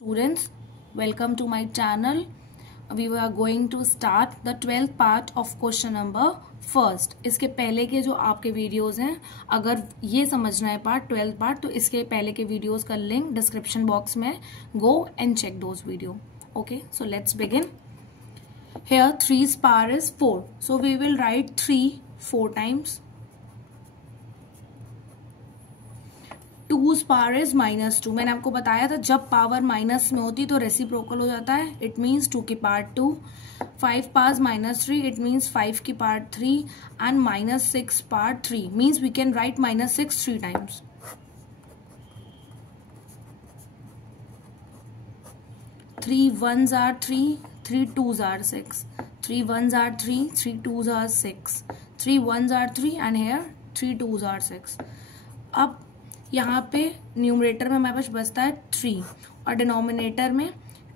Students, welcome to my channel. We are going to start the 12th part of question number first. इसके पहले के जो आपके videos हैं, अगर ये समझना है पार्ट 12th पार्ट, तो इसके पहले के वीडियोस का लिंक डिस्क्रिप्शन बॉक्स में go and check those video. Okay, so let's begin. Here 3's power is 4. So we will write 3 4 times. 2's power is -2. मैंने आपको बताया था जब पावर माइनस में होती तो रेसिप्रोकल हो जाता है. इट मीन्स 2 की पावर 2. 5 पावर्स -3 इट मीन्स 5 की power 3 and -6 power 3 means we can write -6 3 times. Three ones are 3, 3 twos are 6. 3 ones are 3, 3 twos are 6. 3 ones are 3 and here 3 twos are 6. अब यहाँ पे न्यूमरेटर में हमारे पास बचता है 3 और डिनोमिनेटर में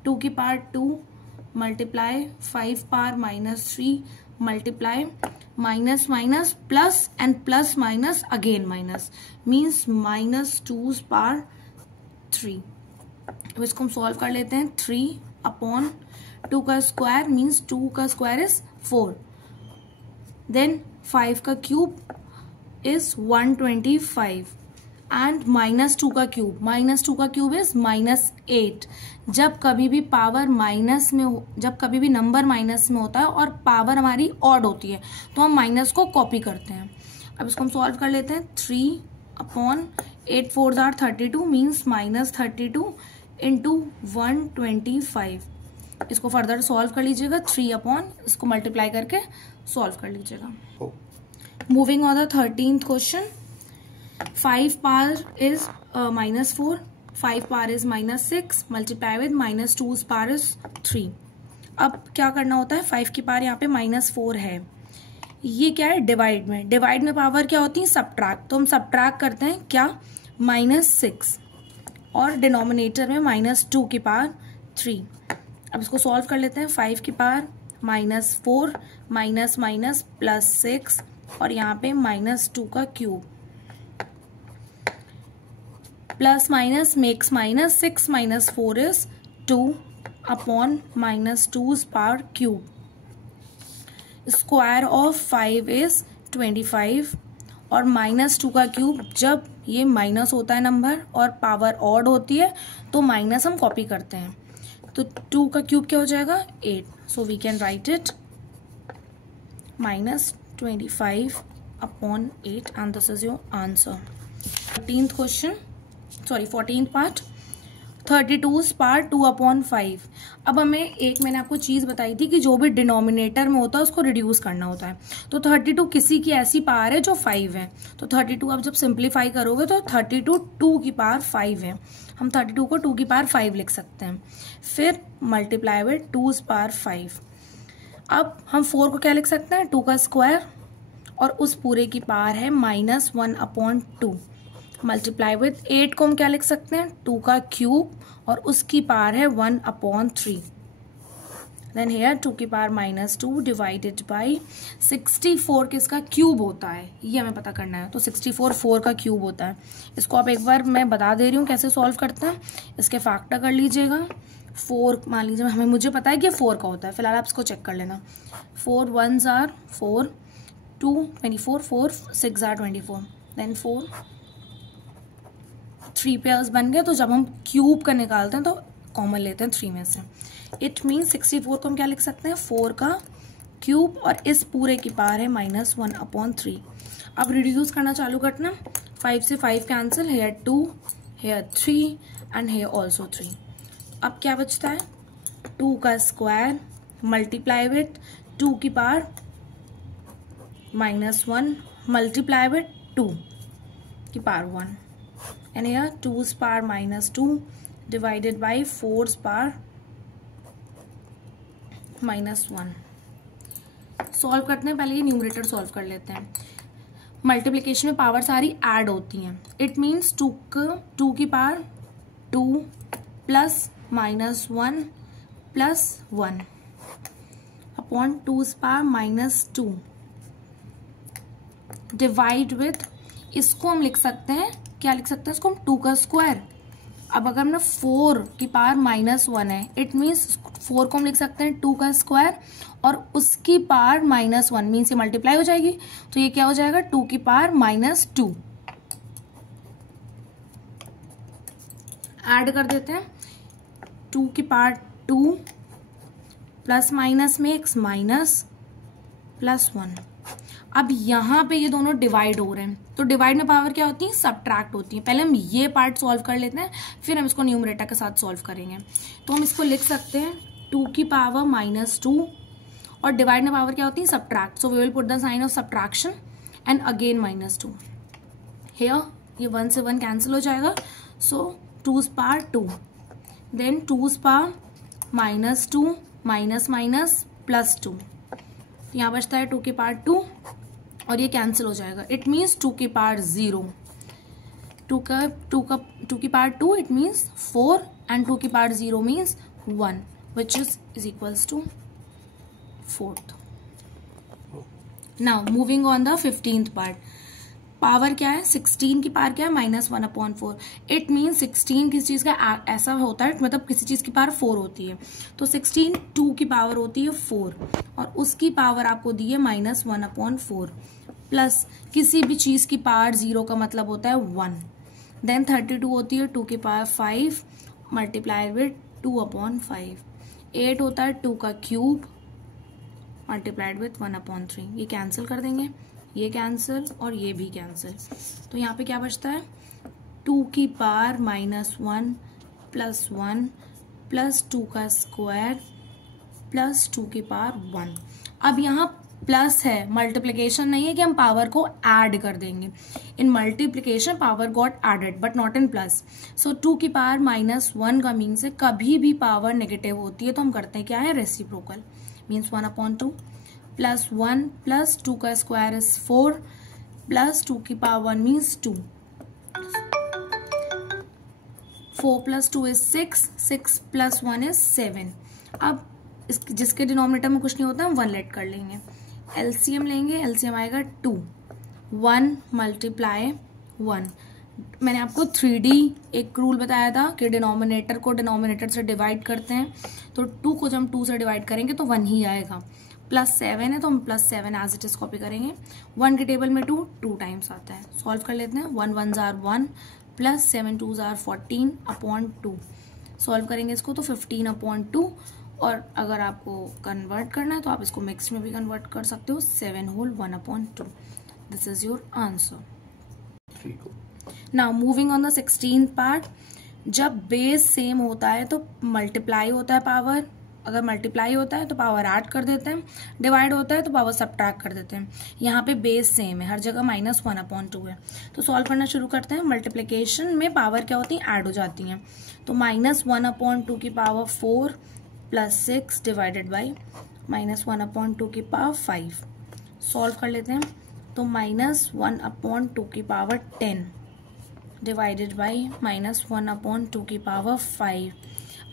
2 की power 2 multiply 5 power -3 multiply minus minus plus and plus minus again minus means -2's power 3. अब इसको हम सॉल्व कर लेते हैं. 3/2 का स्क्वायर मीन्स 2 का स्क्वायर इज 4. देन 5 का क्यूब इज 125 एंड -2 का क्यूब इज -8. जब कभी भी पावर माइनस में हो, जब कभी भी नंबर माइनस में होता है और पावर हमारी ऑड होती है तो हम माइनस को कॉपी करते हैं. अब इसको हम सॉल्व कर लेते हैं. 3/8 4s are 32 मीन्स -32 इंटू 125. इसको फर्दर सॉल्व कर लीजिएगा. 3 इसको मल्टीप्लाई करके सॉल्व कर लीजिएगा. Moving on the 13th question. 5 power is -4. 5 power is -6 multiply with -2's power is 3. अब क्या करना होता है. 5 की पावर यहाँ पे -4 है. ये क्या है डिवाइड में पावर क्या होती है सबट्रैक्ट. तो हम सबट्रैक्ट करते हैं क्या -6 और डिनोमिनेटर में -2 की पावर 3. अब इसको सॉल्व कर लेते हैं. 5 की पावर -4 माइनस माइनस +6 और यहाँ पे -2 का cube plus minus makes minus 6 - 4 is 2/-2's power cube. Square of 5 is 25 और -2 का क्यूब जब ये माइनस होता है नंबर और पावर ऑड होती है तो माइनस हम कॉपी करते हैं. तो 2 का क्यूब क्या हो जाएगा 8. So we can write it -25/8 and this is your answer. 14th question 14th part. 32's power 2/5. अब हमें मैंने आपको चीज बताई थी कि जो भी डिनोमिनेटर में होता है उसको रिड्यूस करना होता है. तो 32 किसी की ऐसी पावर है जो 5 है. तो 32 आप जब सिंप्लीफाई करोगे तो 32 2 की पावर 5 है. हम 32 को 2 की पावर 5 लिख सकते हैं. फिर मल्टीप्लाई विद 2's पावर 5. अब हम 4 को क्या लिख सकते हैं 2 का स्क्वायर और उस पूरे की पावर है -1/2 मल्टीप्लाई विद 8 को हम क्या लिख सकते हैं 2 का क्यूब और उसकी पावर है 1/3. देन हेयर 2 की पावर -2 डिवाइडेड बाई 64 किसका क्यूब होता है ये हमें पता करना है. तो 64 4 का क्यूब होता है. इसको आप एक बार मैं बता दे रही हूँ कैसे सॉल्व करते हैं. इसके फैक्टर कर लीजिएगा. 4 मान लीजिए मुझे पता है कि 4 का होता है. फिलहाल आप इसको चेक कर लेना. 4 1s are 4 2 24 4 6 are 24. Then 4 3 pairs बन गए. तो जब हम क्यूब का निकालते हैं तो कॉमन लेते हैं 3 में से. इट मीन्स 64 को हम क्या लिख सकते हैं 4 का क्यूब और इस पूरे की पावर है -1/3. अब रिड्यूस करना चालू करना. 5 से 5 cancel. Here 2 here 3 and here also 3. अब क्या बचता है 2 का स्क्वायर मल्टीप्लाई विद 2 की पावर -1 मल्टीप्लाई विद 2 की power 1 and here 2's power -2 divided by 4's power -1. Solve करते हैं. पहले ये न्यूमरेटर सॉल्व कर लेते हैं. मल्टीप्लिकेशन में पावर सारी ऐड होती हैं. इट मीन्स 2 की power 2 plus -1 plus 1 upon 2's power -2 divide with इसको हम लिख सकते हैं क्या लिख सकते हैं इसको हम 2 का स्क्वायर अब अगर ना 4 की पावर -1 है, इट मीन्स 4 को हम लिख सकते हैं 2 का स्क्वायर और उसकी पावर -1 मीन्स ये मल्टीप्लाई हो जाएगी, तो ये क्या हो जाएगा 2 की पावर -2। ऐड कर देते हैं 2 की पावर 2 प्लस माइनस में x माइनस प्लस 1। अब यहाँ पे ये दोनों डिवाइड हो रहे हैं, तो डिवाइड में पावर क्या होती है, सब्ट्रैक्ट होती है। पहले हम ये पार्ट सॉल्व कर लेते हैं, फिर हम इसको न्यूमरेटर के साथ सॉल्व करेंगे। तो हम इसको लिख सकते हैं 2 की पावर -2 और डिवाइड में पावर क्या होती है, subtract. So we will put the sign of subtraction and again -2 here. ये 1 से 1 कैंसिल हो जाएगा, so 2's power 2, then 2's power -2 minus minus plus 2, यहाँ बचता है 2 की पावर 2 और ये कैंसिल हो जाएगा। इट मीन्स 2 की पावर 0, 2 की पावर 2 इट मीन्स 4 एंड 2 की power 0 means 1 which is equals to 4th। Now moving on the 15th part. Power क्या है, 16 की पावर क्या है, -1/4। इट मीन 16 किसी चीज का ऐसा होता है, मतलब किसी चीज की पावर 4 होती है, तो 16 2 की पावर होती है 4 और उसकी पावर आपको दी है -1/4 प्लस किसी भी चीज की पावर 0 का मतलब होता है 1। देन 32 होती है 2 की पावर 5 मल्टीप्लाइड विद 2/5। 8 होता है 2 का क्यूब मल्टीप्लाइड विथ 1/3। ये कैंसिल कर देंगे, ये कैंसिल और ये भी कैंसिल, तो यहाँ पे क्या बचता है 2 की पावर -1 प्लस 1 प्लस 2 का स्क्वायर प्लस 2 की पावर 1। अब यहाँ प्लस है, मल्टीप्लिकेशन नहीं है कि हम पावर को ऐड कर देंगे। In multiplication power got added but not in plus. So 2 की पावर -1 का मीन्स है कभी भी पावर नेगेटिव होती है तो हम करते हैं क्या है, रेसिप्रोकल, मीन्स 1/2 प्लस 1 प्लस 2 का स्क्वायर इज 4 प्लस 2 की power 1 means 2। 4 plus 2 is 6, 6 plus 1 is 7। अब जिसके डिनोमिनेटर में कुछ नहीं होता हम 1 लेट कर लेंगे, एलसीएम लेंगे, एलसीएम आएगा 2, 1 मल्टीप्लाई 1। मैंने आपको 3D एक रूल बताया था कि डिनोमिनेटर को डिनोमिनेटर से डिवाइड करते हैं, तो 2 को जब हम 2 से डिवाइड करेंगे तो 1 ही आएगा। प्लस 7 है तो हम +7 एज इट इज कॉपी करेंगे। 1 के टेबल में 2 टाइम्स आता है, सॉल्व कर लेते हैं। 1 1s are 1 plus 7 2s are 14/2। Solve करेंगे इसको तो 15/2, और अगर आपको कन्वर्ट करना है तो आप इसको मिक्स में भी कन्वर्ट कर सकते हो, 7 whole 1/2। This is your answer. Now moving on the 16th part. जब बेस सेम होता है तो मल्टीप्लाई होता है पावर, अगर मल्टीप्लाई होता है तो पावर ऐड कर देते हैं, डिवाइड होता है तो पावर सब्ट्रैक्ट कर देते हैं। यहाँ पे बेस सेम है, हर जगह -1/2 है, तो सॉल्व करना शुरू करते हैं। मल्टीप्लिकेशन में पावर क्या होती है, ऐड हो जाती हैं, तो -1/2 की पावर 4 प्लस 6 डिवाइडेड बाई -1/2 की पावर 5। सॉल्व कर लेते हैं, तो -1/2 की पावर 10 डिवाइडेड बाई -1/2 की पावर 5।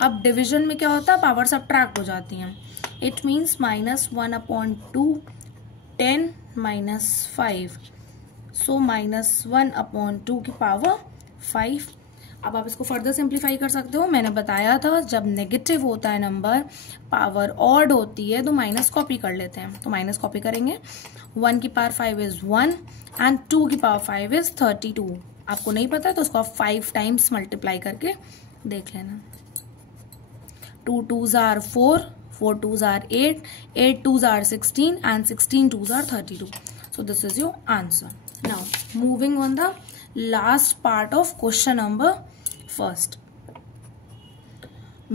अब डिवीजन में क्या होता है, पावर सब्ट्रैक्ट हो जाती हैं। इट मीन्स -1/2 10 - 5, सो -1/2 की पावर 5। अब आप इसको फर्दर सिंप्लीफाई कर सकते हो। मैंने बताया था जब नेगेटिव होता है नंबर, पावर ऑड होती है तो माइनस कॉपी कर लेते हैं, तो माइनस कॉपी करेंगे। 1 की पावर 5 इज 1 एंड 2 की पावर 5 इज 32। आपको नहीं पता तो उसको आप 5 टाइम्स मल्टीप्लाई करके देख लेना। 2 2s are 4, 4 2s are 8, 8 2s are 16 and 16 2s are 32. So this is your answer. Now moving on the last part of question number first.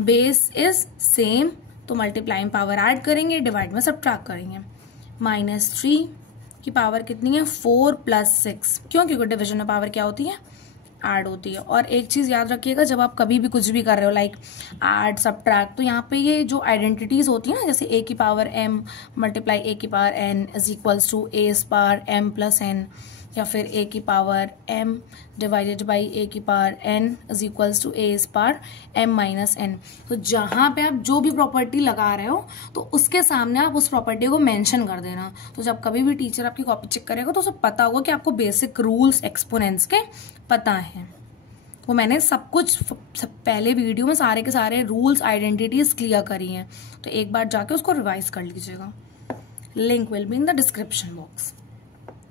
Base is same, तो मल्टीप्लाइंग पावर ऐड करेंगे, divide में subtract करेंगे। -3 की power कितनी है, 4 plus 6। क्यों, क्योंकि division में पावर क्या होती है, ऐड होती है। और एक चीज याद रखिएगा, जब आप कभी भी कुछ भी कर रहे हो लाइक ऐड सब्ट्रैक्ट, तो यहाँ पे ये जो आइडेंटिटीज होती है ना, जैसे a की पावर m मल्टीप्लाई a की power n is equals to a power m plus n, या फिर a की power m divided by a की power n is equals to a power m minus n। तो जहाँ पे आप जो भी प्रॉपर्टी लगा रहे हो तो उसके सामने आप उस प्रॉपर्टी को मेंशन कर देना। तो जब कभी भी टीचर आपकी कॉपी चेक करेगा तो उसे पता होगा कि आपको बेसिक रूल्स एक्सपोनेंट्स के पता है। वो मैंने सब कुछ पहले वीडियो में सारे के सारे रूल्स आइडेंटिटीज क्लियर करी हैं, तो एक बार जाके उसको रिवाइज कर लीजिएगा. Link will be in the description box.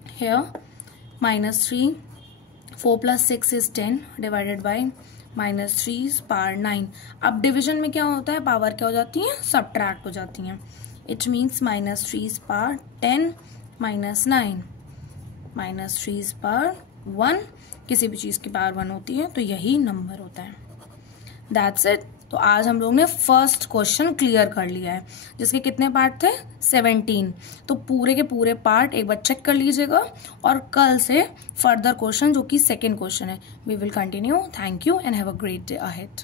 Here -3 4 + 6 is 10 divided by -3 power 9. अब डिवीजन में क्या होता है, पावर क्या हो जाती है, सब्ट्रैक्ट हो जाती हैं. It means -3 power 10 -9 -3 power 1. किसी भी चीज़ की पावर 1 होती है तो यही नंबर होता है. That's it. तो आज हम लोग ने फर्स्ट क्वेश्चन क्लियर कर लिया है, जिसके कितने पार्ट थे, 17. तो पूरे के पूरे पार्ट एक बार चेक कर लीजिएगा, और कल से फर्दर क्वेश्चन जो कि सेकेंड क्वेश्चन है we will continue. Thank you and have a great day ahead.